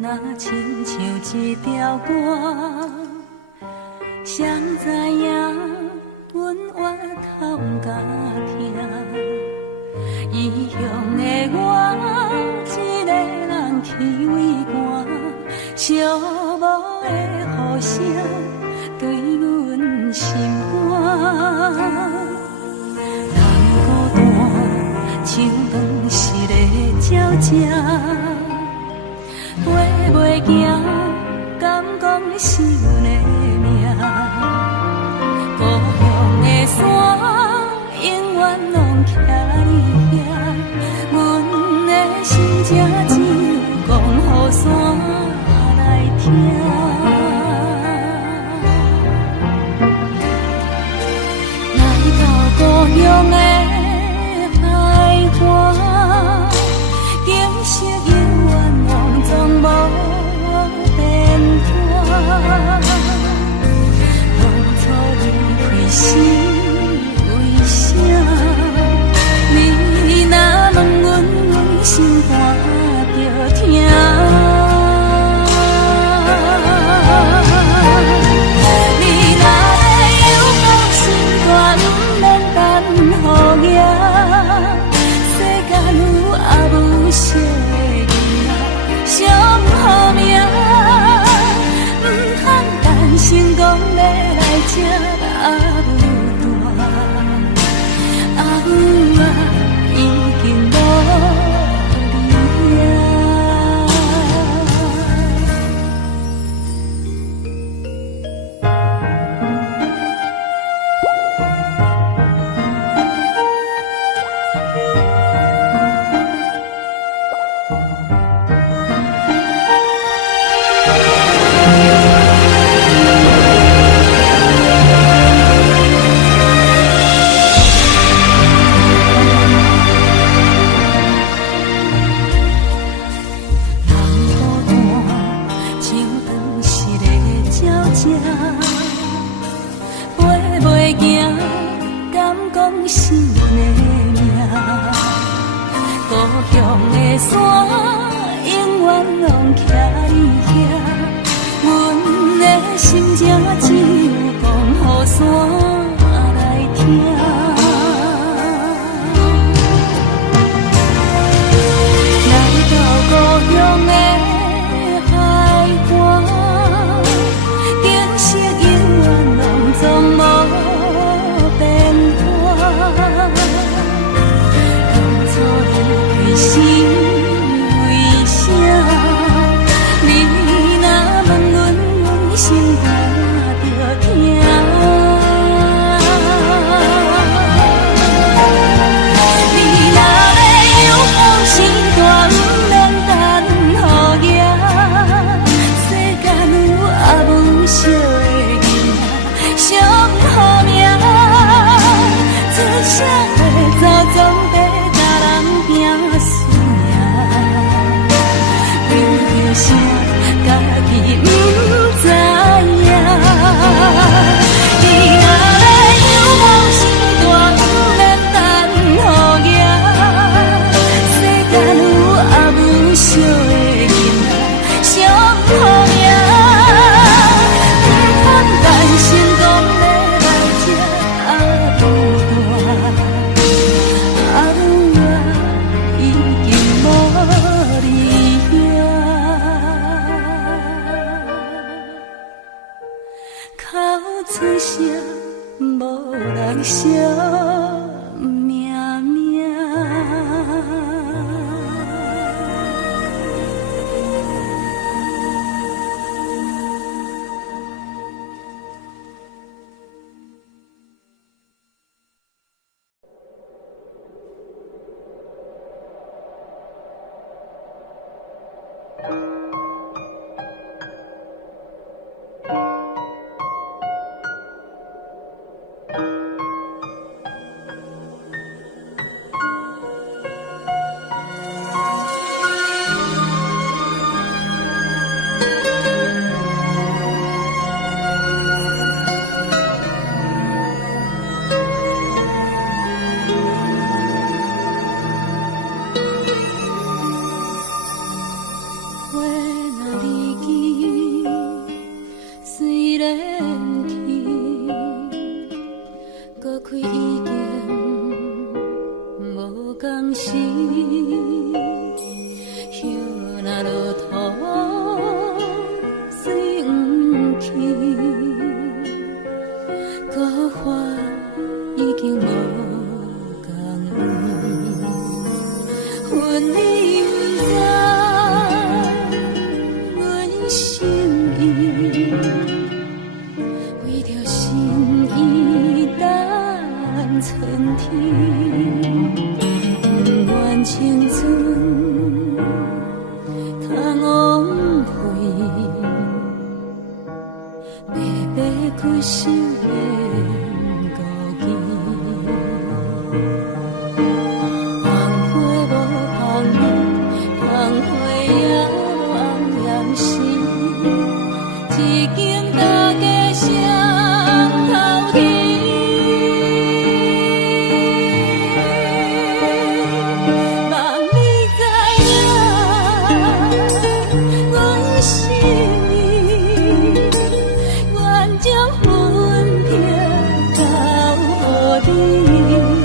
若亲像一条歌，谁知影阮越头甲听，异乡的我，一个人去为寒，寂寞的雨声对阮心寒。人孤单，像断翅的鸟只。飞袂行，敢讲是阮的命？故乡的山，永远拢徛伫遐。阮的心情只有讲予山来听。来到故乡的海岸，景色永远拢总无变化。当初离开时为啥？你若问阮，阮心肝着疼。你若要有讲心肝，不免等雨夜。世间有也无相想好命，不通等成功要来这阿母大，阿母啊，已经无你啊。为着心意等春天，不愿青春通枉费，白白骨瘦变孤枝。红花无香味，红花也红艳时，一间大家双头天。望你知影，阮心意，愿将分别交予你。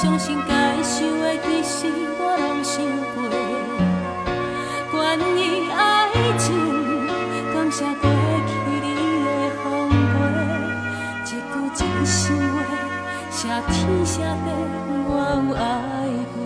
伤心该想的，其实我拢想过。关于爱情，感谢过去你的风陪，一句真心话，谢天谢地，我有爱过。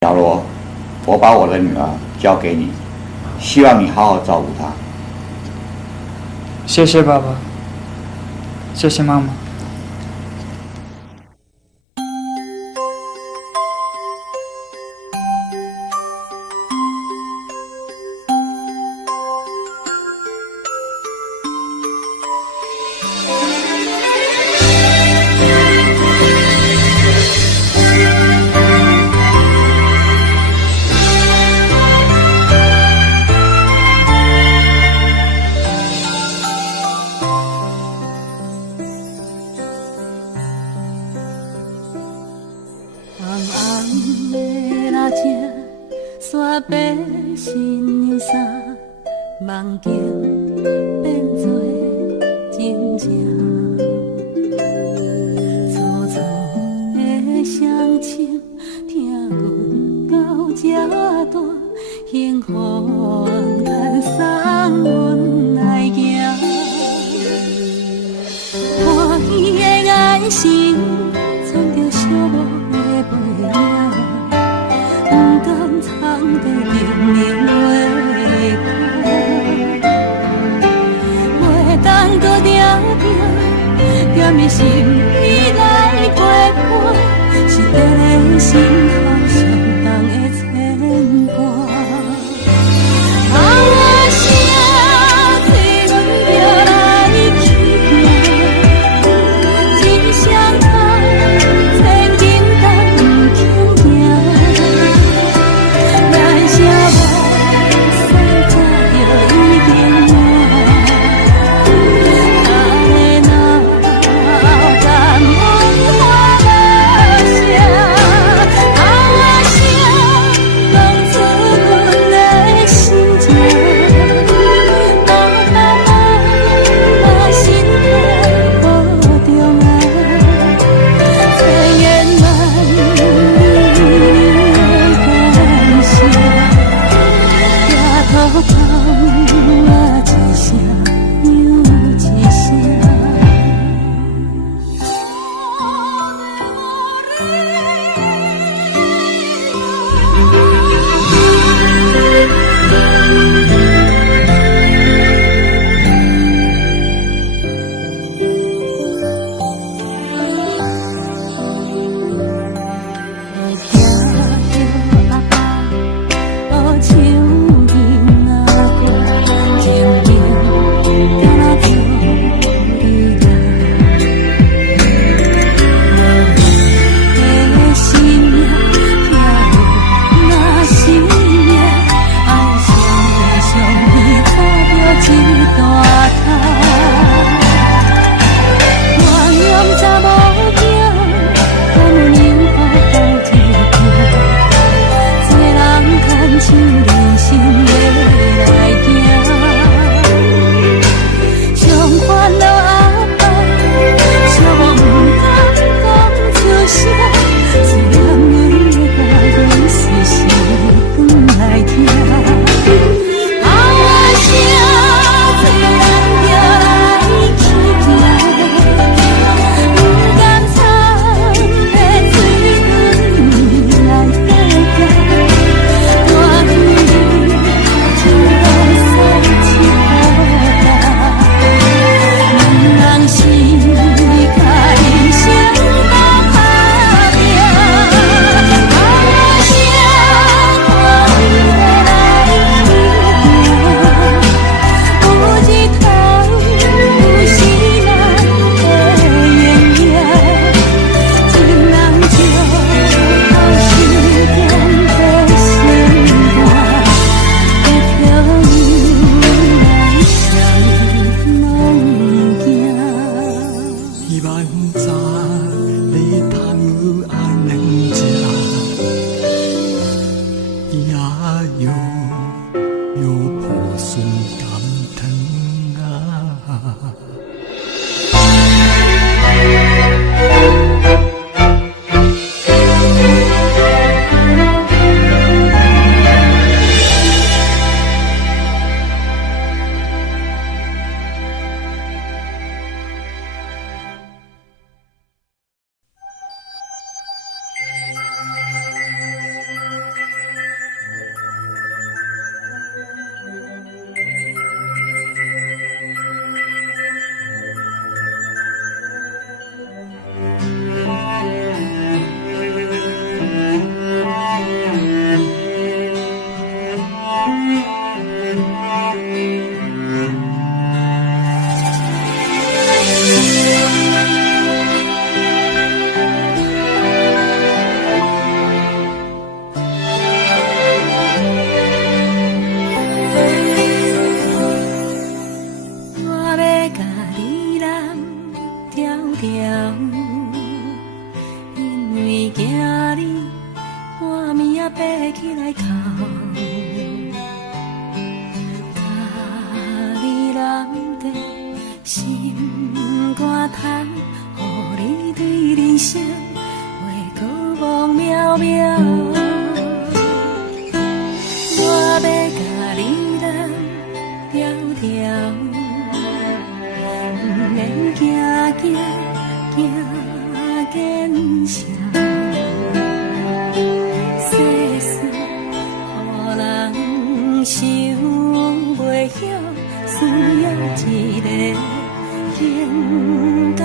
小罗，我把我的女儿交给你，希望你好好照顾她。谢谢爸爸，谢谢妈妈。山白新娘衫，梦境变作真正。粗粗的双亲，听阮到这大，幸福叹送阮来行。欢喜的眼神，藏着寂寞的背影。 不敢藏在明明月光，袂当搁定定踮伫心里来陪伴，是伫咧心头上重的牵挂。啊，我声催阮着来去行，一声叹，千斤担不轻行。爬起来哭，家己难得心肝叹，予你对人生话过望渺渺。我要甲你人条条，不免惊惊惊见笑。世事予人想袂晓，需要一个肩胛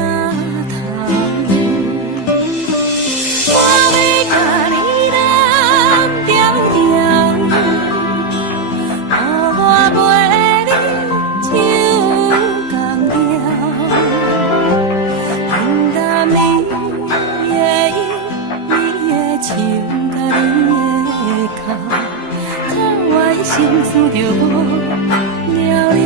头。我要甲你人条条，予我陪你手同条，平淡你的意，你的笑，甲你的哭，较愿心思着无了了。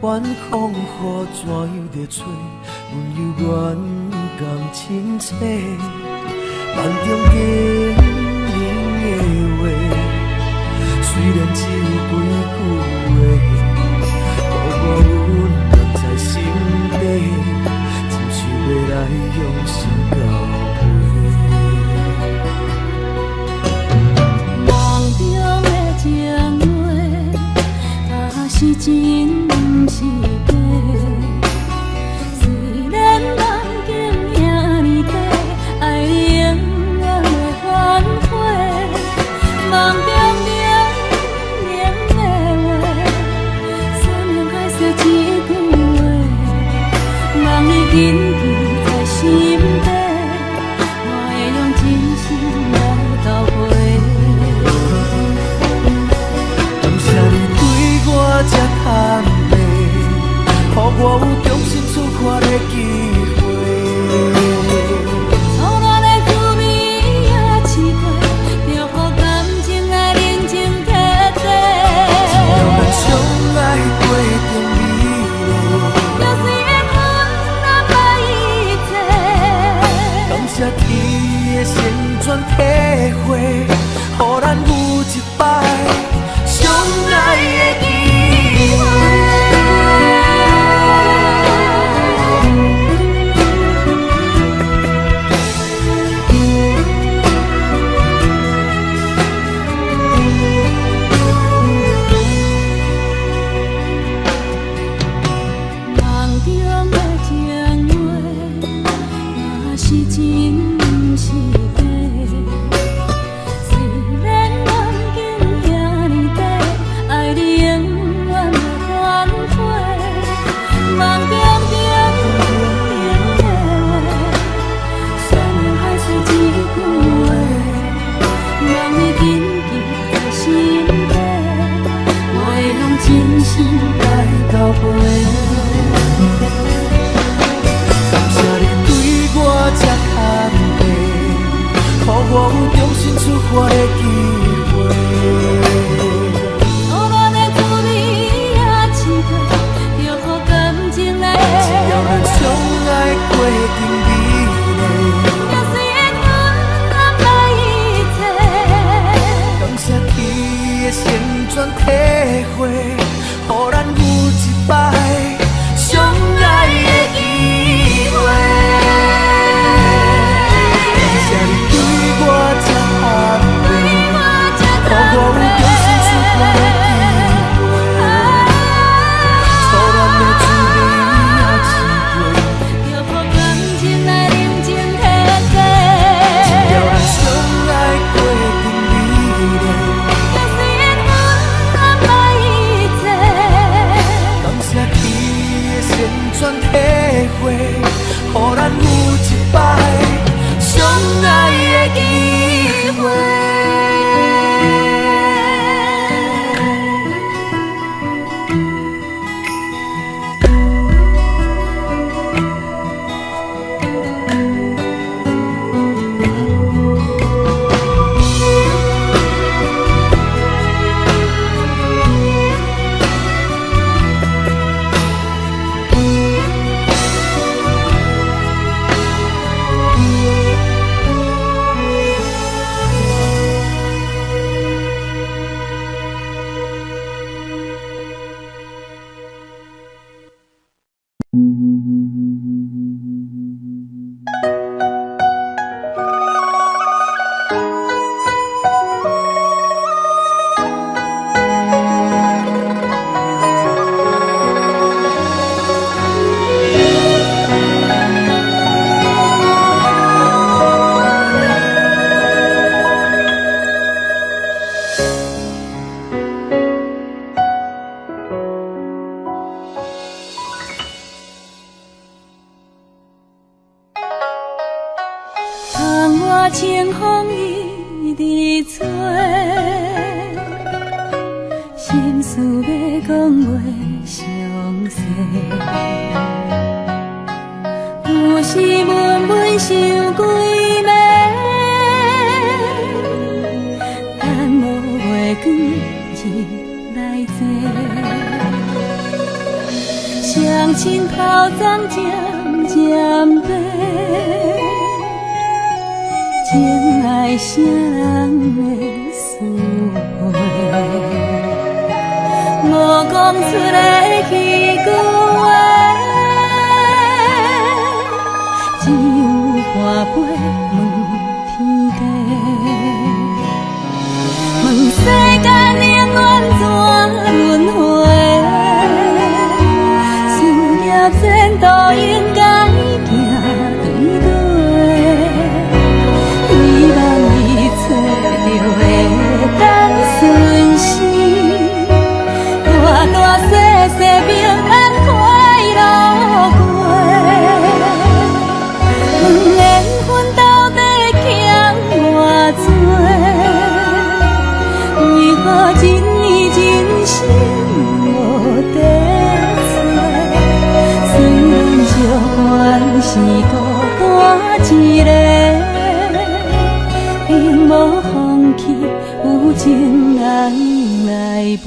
管风雨怎样在吹，阮犹原甘深切。梦中经年的话，虽然只有几句话，不过阮暖在心底，亲像要来用心交陪。梦中的情话。是真不是假。虽然梦境遐尼短，爱你永远袂反悔。梦中冷冷的话，山盟海誓一句话，望你紧记在心底，我会用真心来交陪。感谢你对我这坦白，予我有重新出发的机会。初恋的滋味也试过，就予感情来认真摕地。只要咱相爱过程美丽，就算缘分难把一切。感谢天的旋转体会，予咱有一摆相爱的机会。梦中的情话，也是真不是假。虽然梦境遐尼短，爱你永远袂反悔。梦中冷冷的话，山盟海誓一句话，望你紧记在心底，我会用真心来交陪。感谢你对我这坦白，予我有重新出发的机会。初恋的滋味也试过，就予感情来。只要咱相爱过程美丽，就算缘分难把一切。感谢天的旋转体会，予咱有一摆相爱的机会。感谢你对我这坦白，予我有重新出发的机会。初恋的滋味也试过，就予感情来认真摕地。只要咱相爱过程美丽，就算缘分难把一切。感谢天的旋转体会，予咱有一摆相爱的机会。窗外清风一直吹，心事要讲袂详细，有时闷闷想几暝，等无月光日来坐，双亲头鬃渐渐白。情爱啥人会思会？无讲出的迄句话，只有半杯问天地，问世间永远怎轮回？一个，永无放弃，有情人来陪。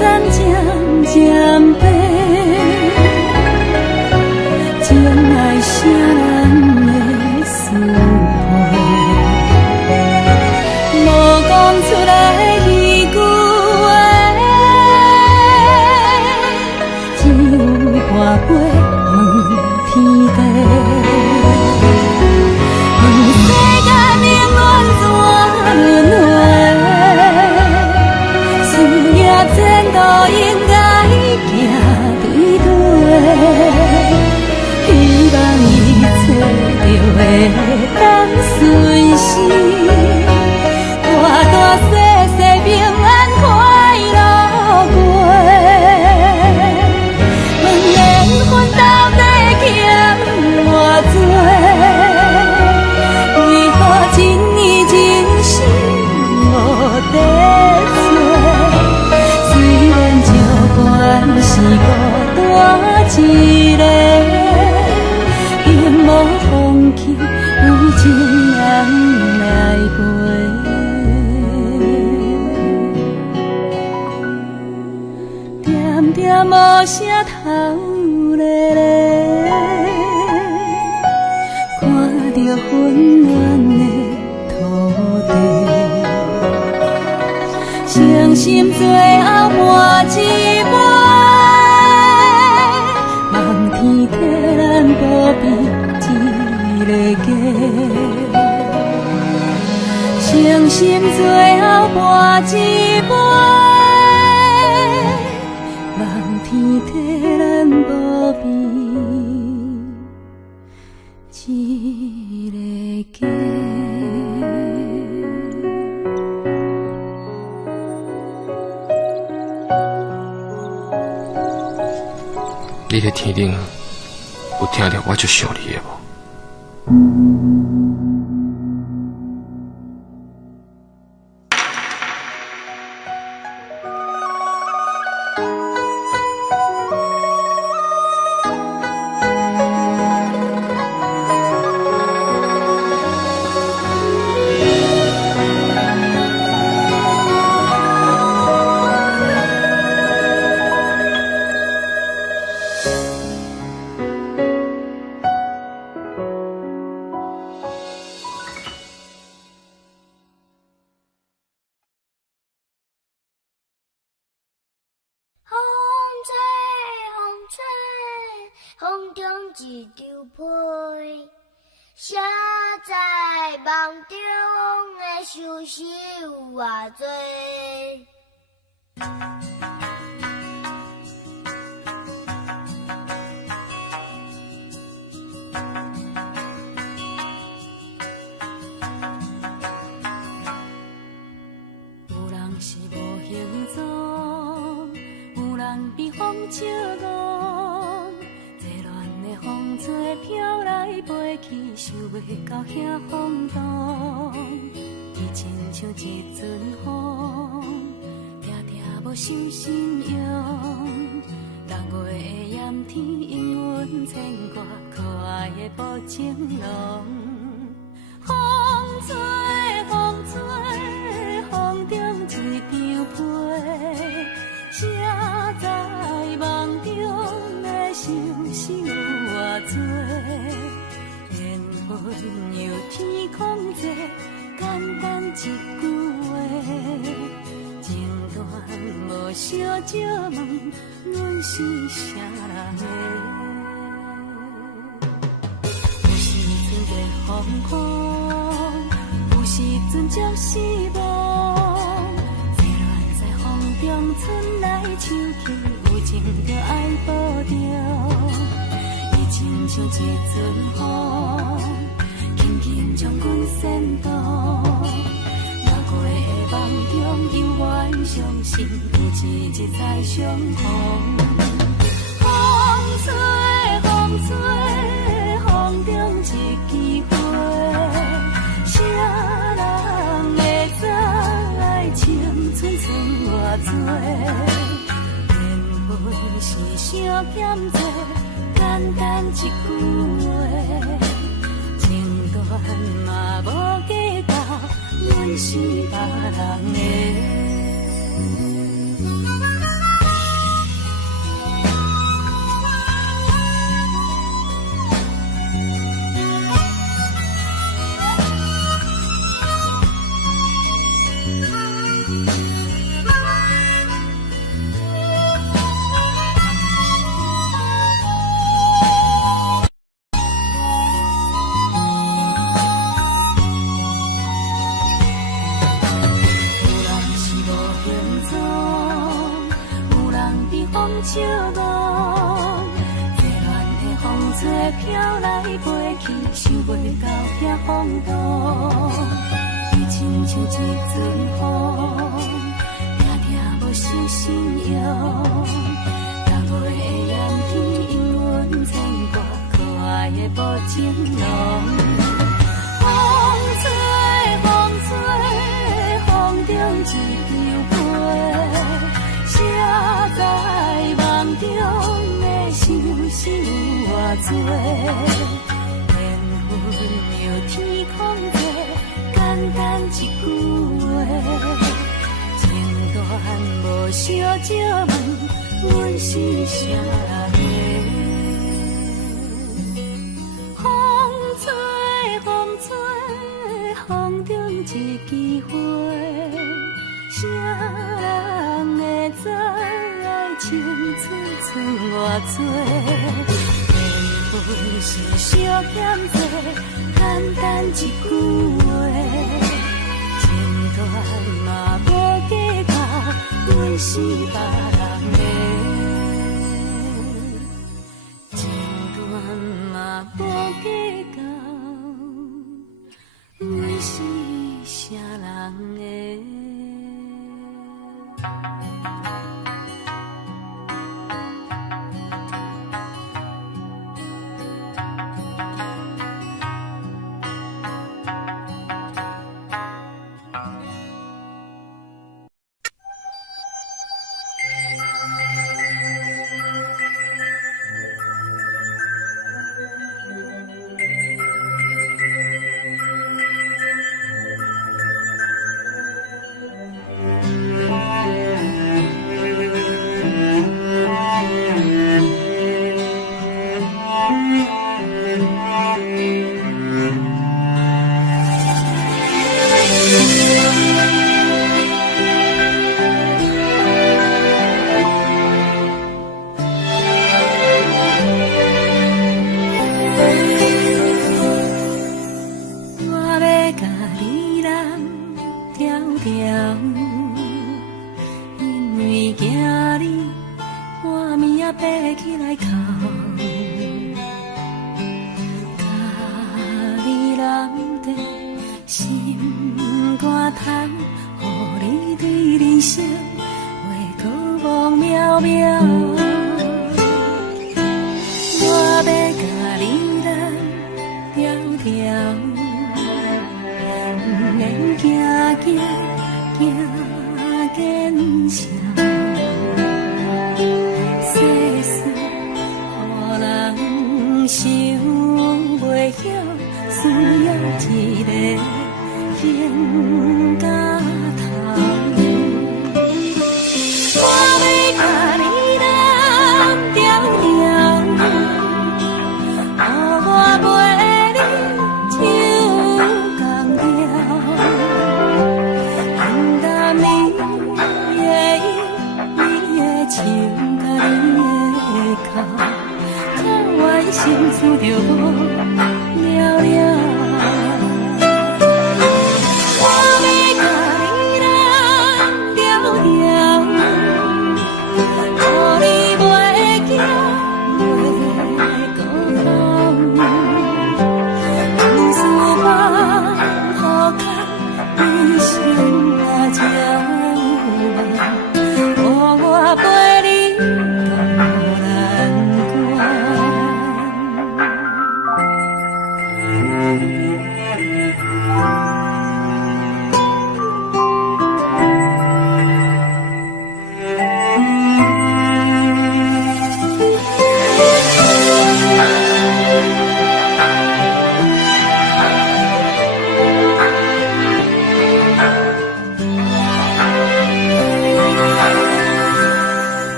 咱渐渐变，情爱啥人的思陪，无讲出来迄句话，只有歌飞问天地，问世间冷暖怎轮回，事业前途应该行对对，希望一切就会当顺时，大大细细平安快乐过。问缘分到底欠偌多？为何一年真心无地做？虽然照管是孤单一个，永无放弃，有情人来陪。点点无声头咧咧，看着温暖的土地。伤心最后换一杯，望天替咱保庇一个家。伤心最后换一杯，望天替咱保庇一个家。你在天顶有听到我就想你的无？风中一张被，写在梦中的相思有偌多。有人是无形状，有人被风笑憨。风吹飘来飞去，想袂到遐风动。伊亲像一阵风，定定无受心用。6月的炎天，因阮牵挂可爱的薄情浓。风吹风吹，风中一张被，写在梦中的相思有偌多，缘分由天空坐，简单一句话，情断无小借问，阮是啥人的？有时阵在风空，有时阵将失望，随乱在风中春来秋去，有情就爱保重。亲像一阵风，轻紧将阮先导。若过的梦中犹原相信有一日再相逢。风吹风吹，风中一枝花，谁人会知青春剩偌多？缘分是相欠债，简单一句话，情断嘛无计较，阮是别人的。笑望，热恋的风吹飘来飞去，想袂到遐风度。伊亲像一阵风，定定无守信用。六月的炎天，因阮牵挂可爱的无情郎。风吹风吹，风中一枝花，谁知梦中的相思有偌多？缘分有天空地，简单一句话，情断无相借问，阮是啥人的？风吹风吹，风中一枝花，谁人会知？青春剩偌多，缘分是相欠债，简单一句话，情断嘛无计较，阮是别人的。情断嘛无计较，阮是啥人的？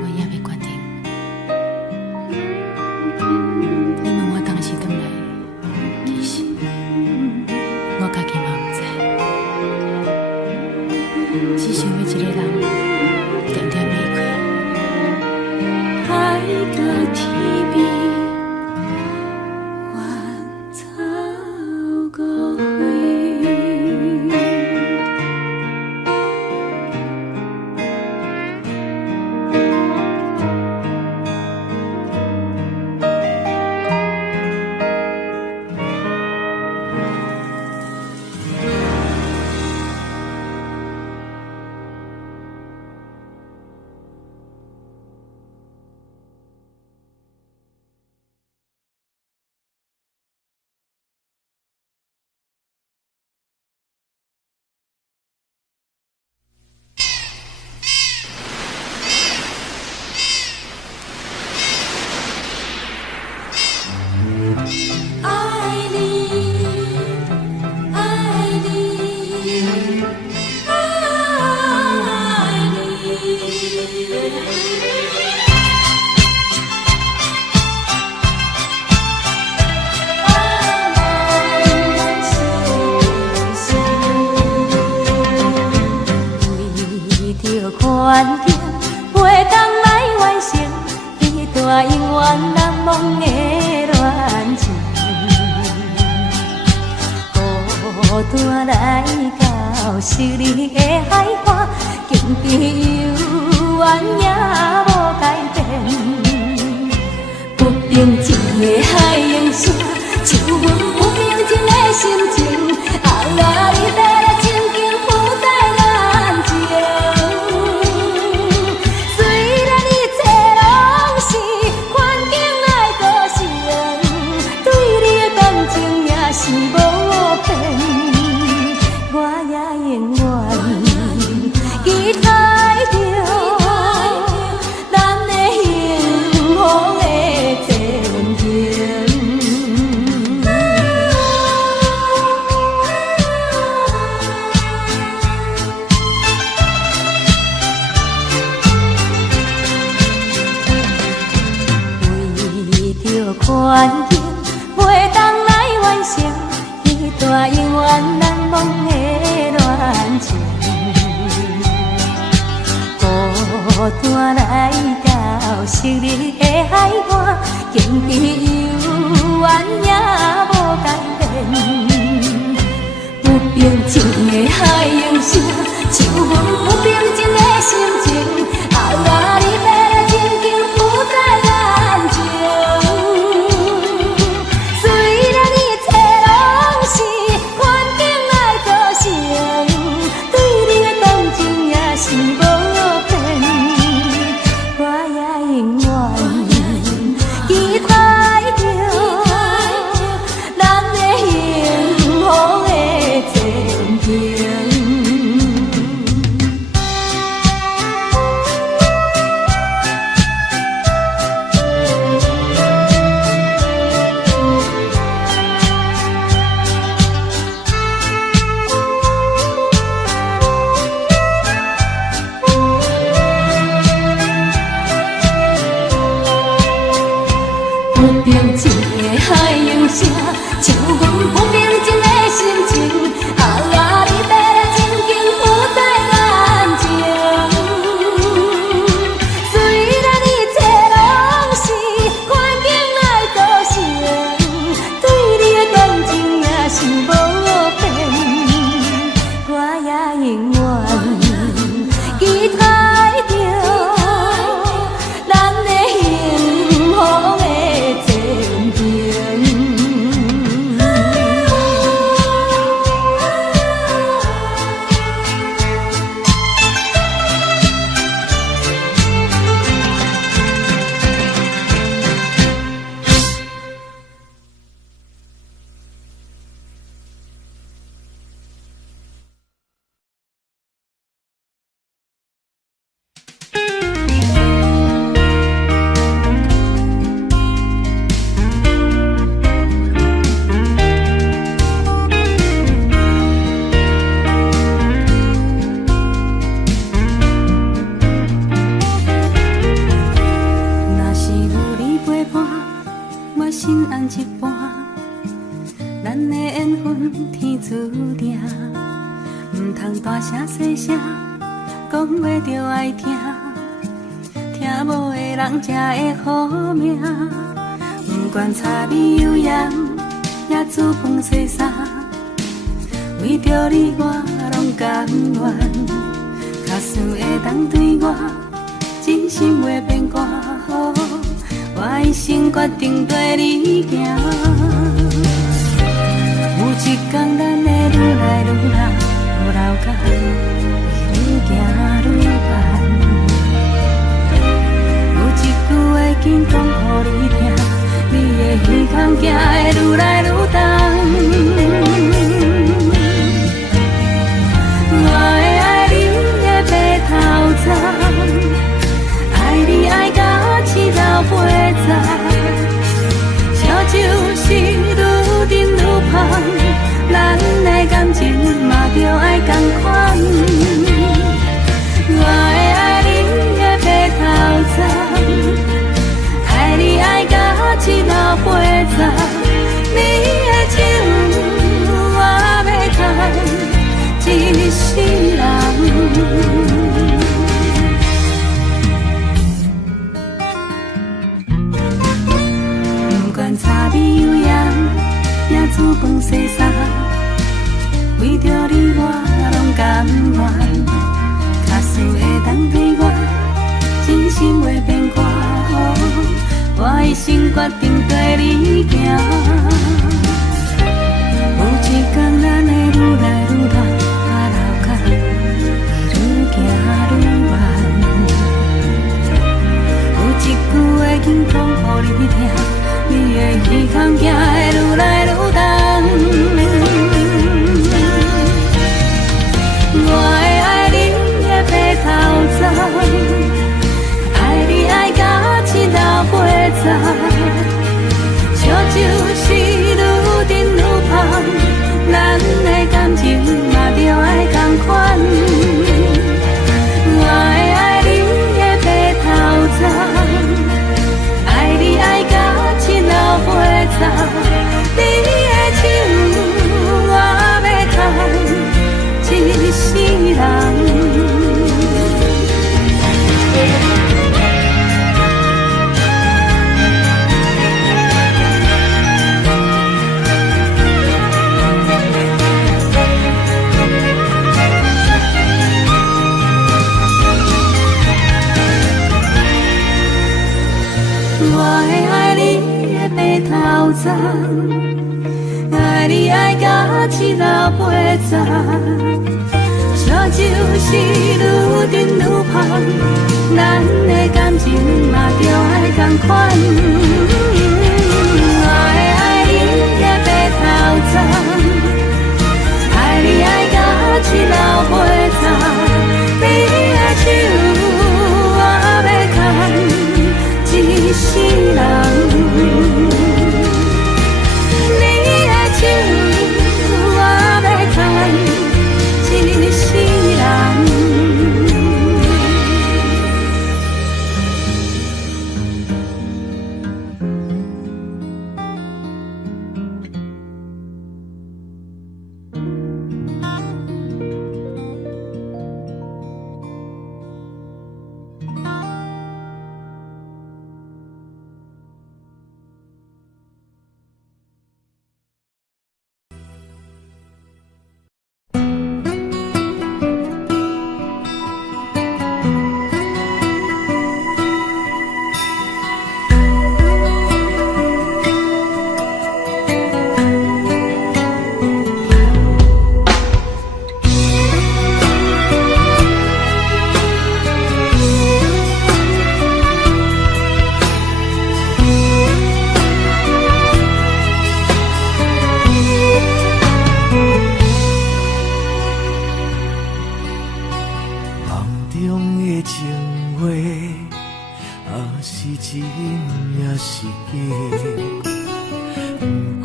我也要决定。你问我当时回来，其实我家己嘛不知，只想要一个人点点离开，海角天边，远走误会。环境袂当来完成一段永远难忘的恋情，孤单来到失你的海岸，经历犹原也无改变，不平静的海涌声，像阮不平静的心情，啊你要来静静浮在眼前。是无变，我也永远期待着咱的幸福的前程。为着环境，袂当来完成一段永远难忘的恋情，孤单来到昔日的海岸，经历犹原也无改变，不平静的海涌声，像阮不平静的心情，啊你要来静静浮在眼前。是无变，我也永远期待着咱的幸福的前程。天注定，唔通大声细声讲话着爱听，听无的人才会好命。不管柴米油盐，也煮饭洗衫，为着你我拢甘愿。假使会当对我真心袂变卦，我一生决定跟你行。有一天咱会愈来愈老，老甲愈行愈慢。有一句话紧讲予你听，你的耳孔行会愈来愈重。我会爱你的白头鬃，爱你爱到青头白发。烧酒是愈饮愈芳，咱的感情嘛着爱同款。我会爱你的白头鬃，爱你爱到青头白发。你的情我要赚一世人。不管柴米油盐，也煮饭洗衫，为着你我拢甘愿。假使会当对我真心袂变卦，我一生决定跟你行。有一天咱会愈来愈老，老甲愈行愈慢。有一句话紧讲予你听，你的耳孔行会愈来愈重。我会爱你的白头鬃，爱你爱到青头白发。烧酒是愈饮愈芳，咱的感情嘛着爱同款。我会爱你的白头鬃，爱你爱到青头白发。你的情我要赚一世人。我会爱你的白头鬃，爱你爱到青头白发。烧酒是愈饮愈芳，咱的感情嘛着爱同款。我会爱你的白头鬃，爱你爱到青头白发。你的手我要牵一世人。你的手我要牵一世人。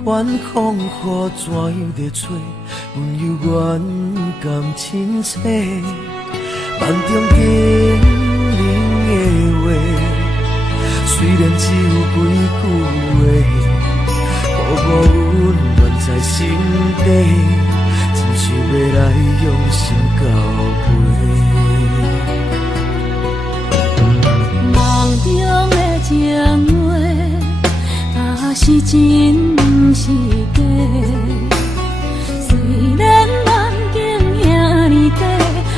管风雨怎样在吹，阮犹原甘亲切。梦中经人的话，虽然只有几句话，我温暖在心底，真想要来用心交陪。梦中的情话，若是真不是假。虽然梦境遐尼短，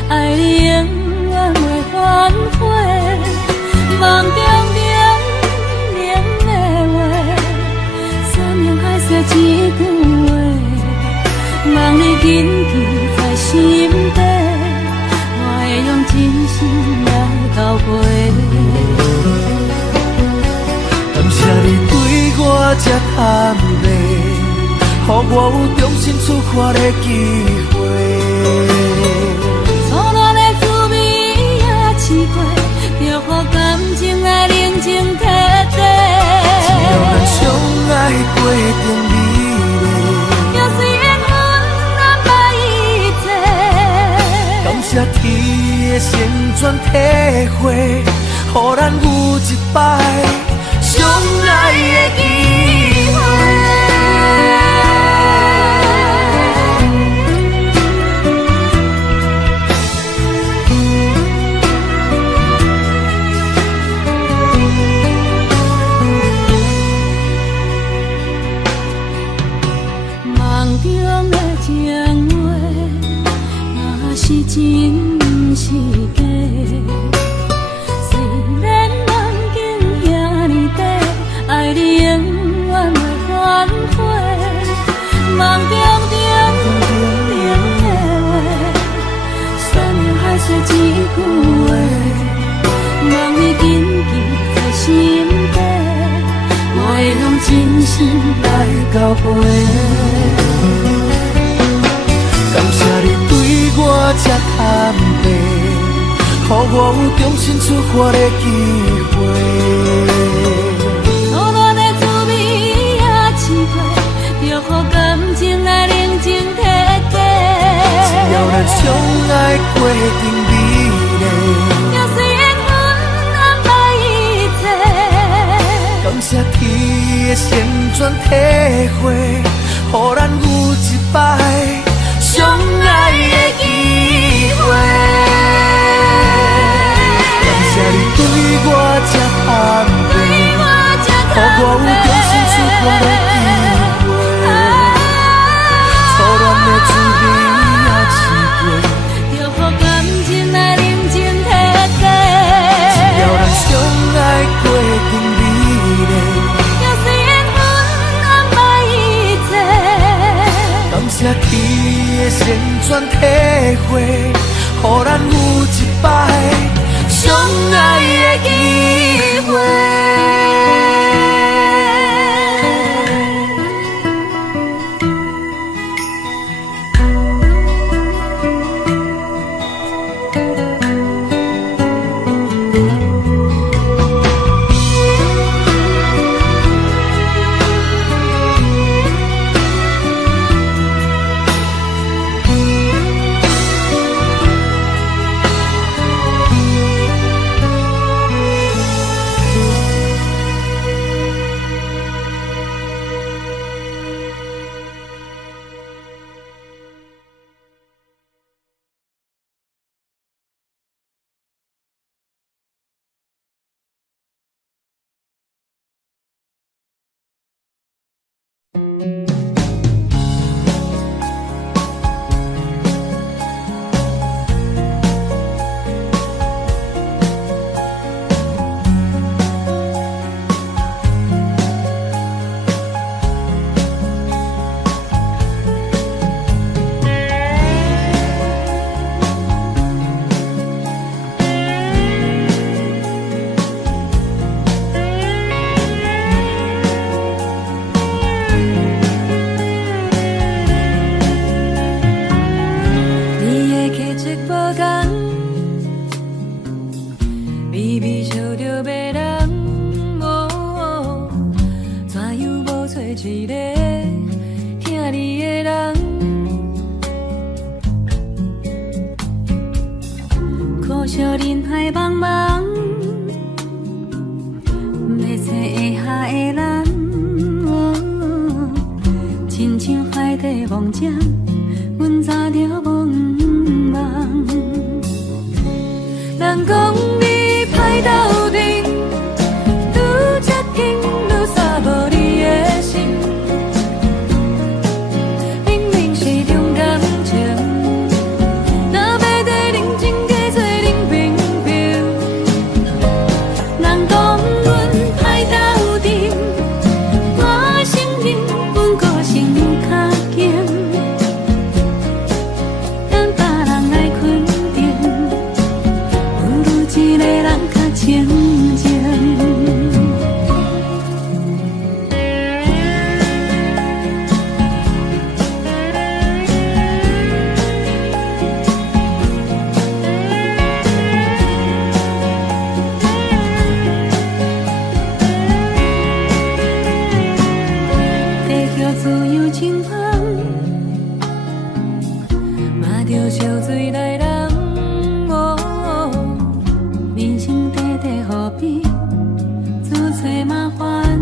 爱你永远袂反悔。梦中冷的话，山盟海誓一句话，望你紧记在心底，我会用真心来交陪。感谢你对我这坦白，予我有重新出发的机会。初恋的滋味也试过，就予感情来冷静体地。只要咱相爱过程美丽，若是缘分咱捌一切。感谢天的旋转体会，予咱有一摆相爱的机会。梦中的情话，若是真不是假。虽然梦境遐尼短，爱你永远袂反悔。梦中冷的话，山盟海誓一句话，望你紧记在心底，我会用真心来交陪。感谢你对我这坦白，予我有重新出发的机会。初恋的滋味也试过，就予感情来冷静体地。只要咱相爱过程美丽，若是缘分安排一切。感谢天的旋转体会，予咱有一摆相爱的机会。感谢你对我这坦白，予我有重新出发的机会。初恋的滋味也试过，就予感情来冷静体地。只要咱相爱过程美丽，若是缘分安排一切。感谢天的旋转体会，予咱有一摆相爱的机会。小人海茫茫，要找会下的人。梦这，阮早着无望。人讲你歹斗阵，愈接近愈煞无你的心。明明是重感情，若要在认真加做冷冰冰。人讲阮歹斗阵，我承认阮个性较硬，等别人来肯定，不如一个人较清静。地叫自由清芳，嘛着烧水来人。人生短短何必自找麻烦？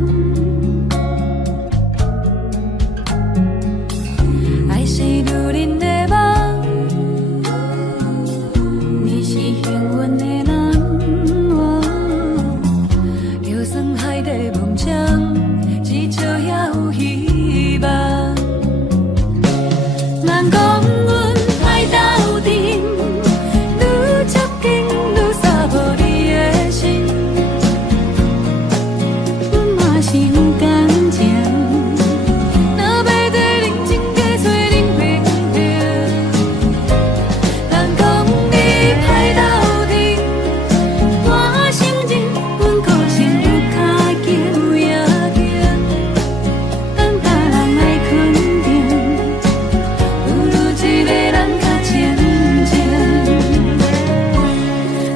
爱是女人的梦，你是幸运的人。就算海底梦想，至少也有希望。人讲阮歹斗阵，愈接近愈煞无你的心。阮嘛是有感情，若要在认真加做冷冰冰。人讲你歹斗阵，我承认阮个性有较硬，等别人来肯定，不如一个人较清静。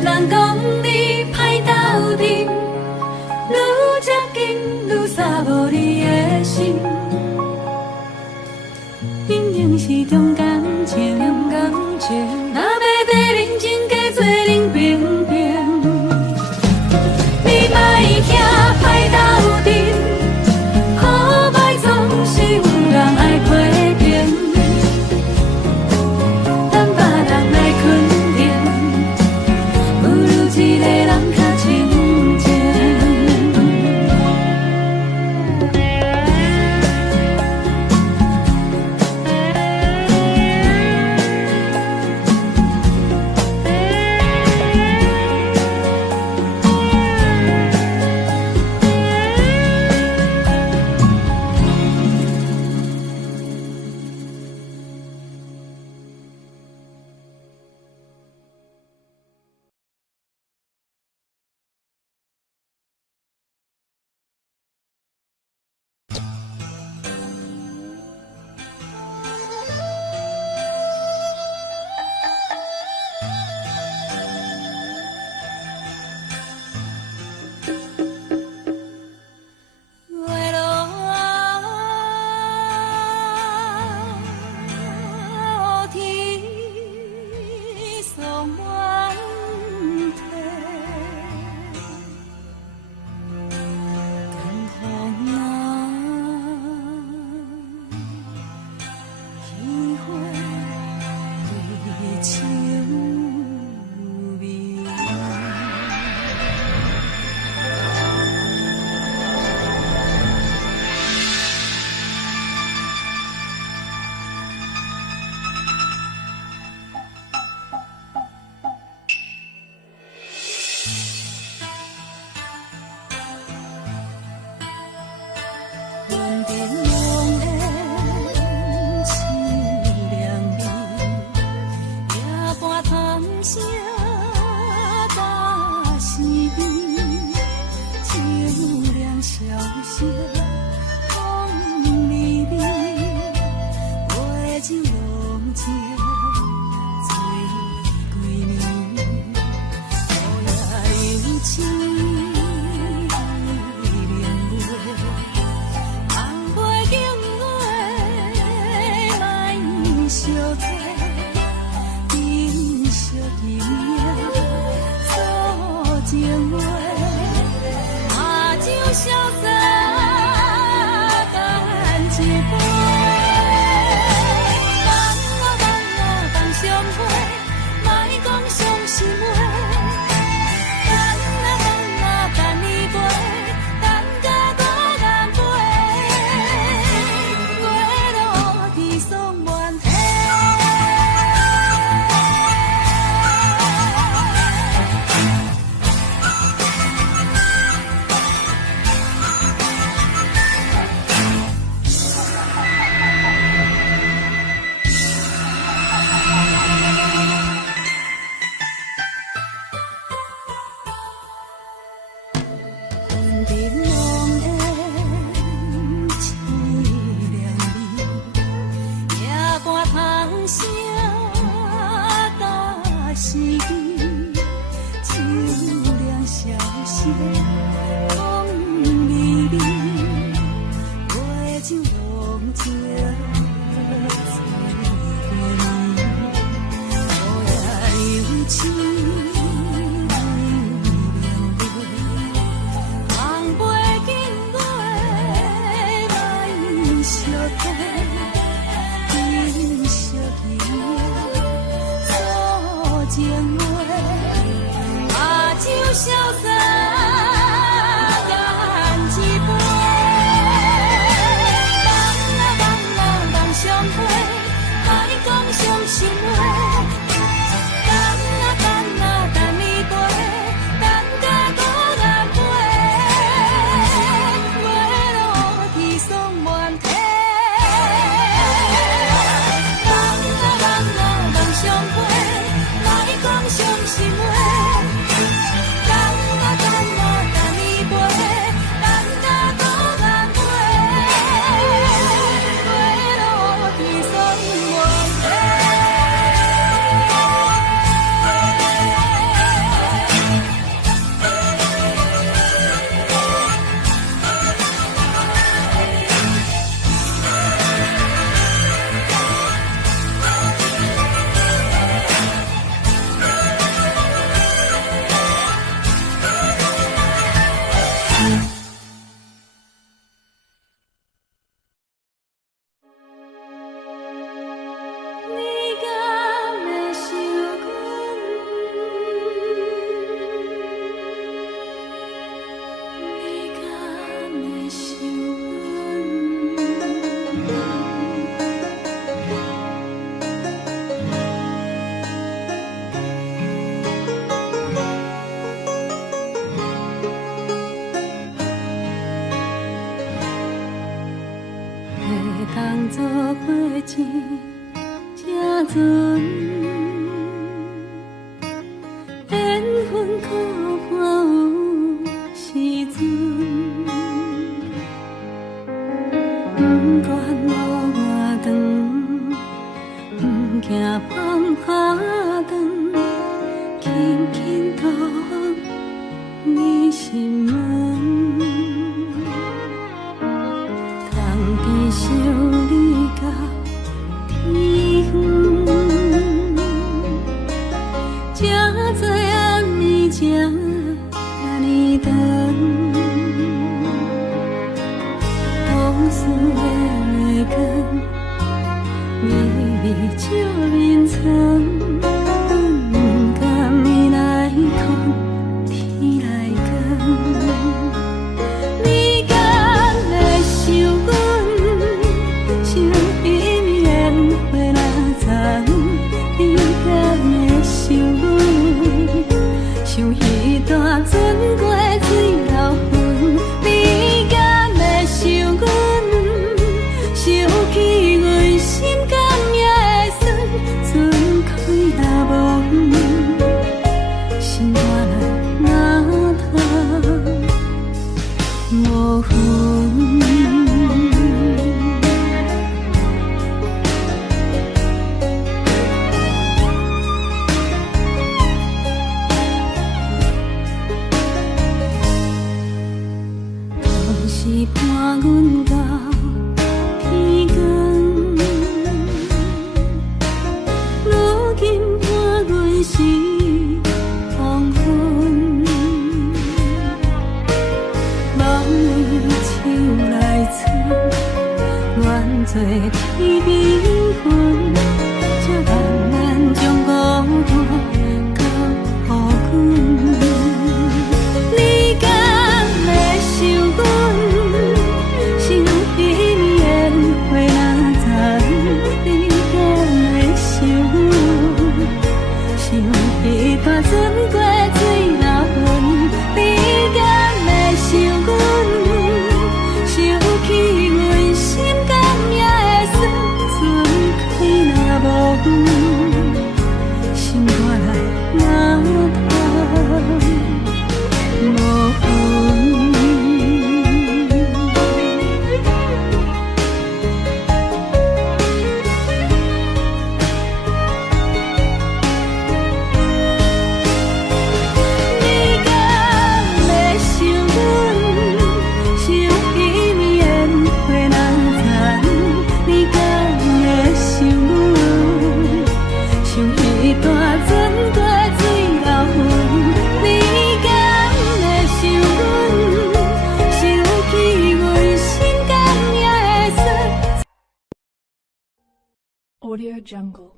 人讲你歹斗阵，愈接近愈煞无你的心。明明是重感情，若要在认真加做冷冰冰。你莫惊歹斗阵，好歹总是有人爱批评。等别人来肯定，不如一个人较清静。玲珑的凄凉味，夜半风声打死伊，秋凉萧瑟风微微，月酒浓情醉过暝，雨夜有情。情话，把酒潇洒干一杯，人相陪，甲你讲伤心话，等你陪，等甲孤雁飞，月落天霜满地，人相陪。讲伤心话，等你陪，等甲孤雁飞，月落天霜满地。当作花一这阵，缘分可看有时阵，不管路偌长，不惊风下长，轻轻渡你心门。想你到天远，这多暗暝这呢长，往事的月光，微微照面窗，不甘暝来困，天来光。你敢会想我？你敢会想阮？想彼段船过水流云，你敢会想阮？想起阮心甘也会酸，船开若无远，心肝来若通无魂。是伴阮到天光，如今伴阮是黄昏，望你手来伸，愿做天边云，才慢慢将孤单交予阮。你敢会想阮？一段船过水流云，你敢会想阮？想起阮心甘也会酸， Audio Jungle.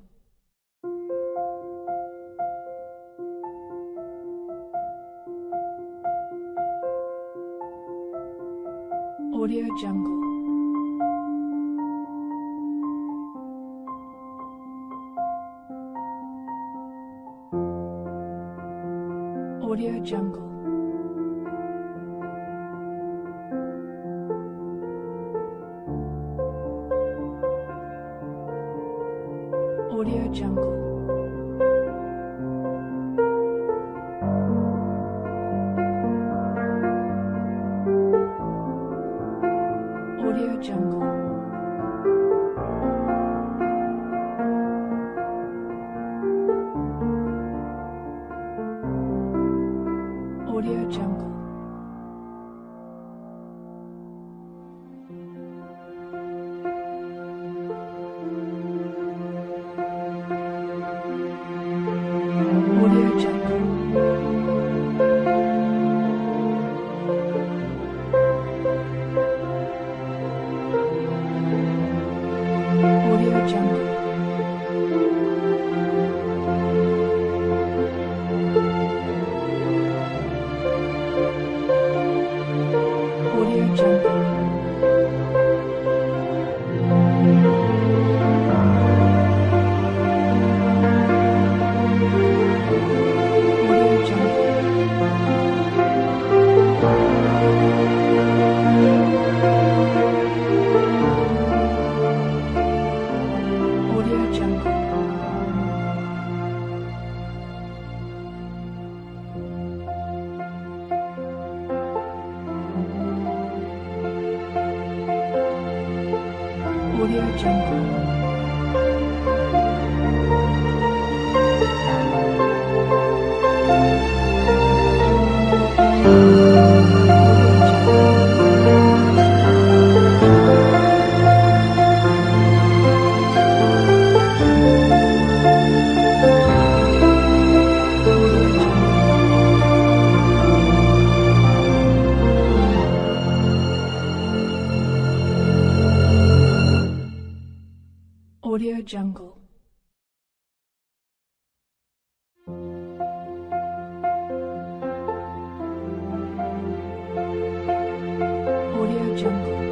Audio Jungle. Audio Jungle. Audio Jungle. Audio Jungle. Audio Jungle. Audio Jungle. Audio Jungle. Audio Jungle. Audio Jungle. Audio Jungle. Audio Jungle. Audio Jungle. Audio Jungle.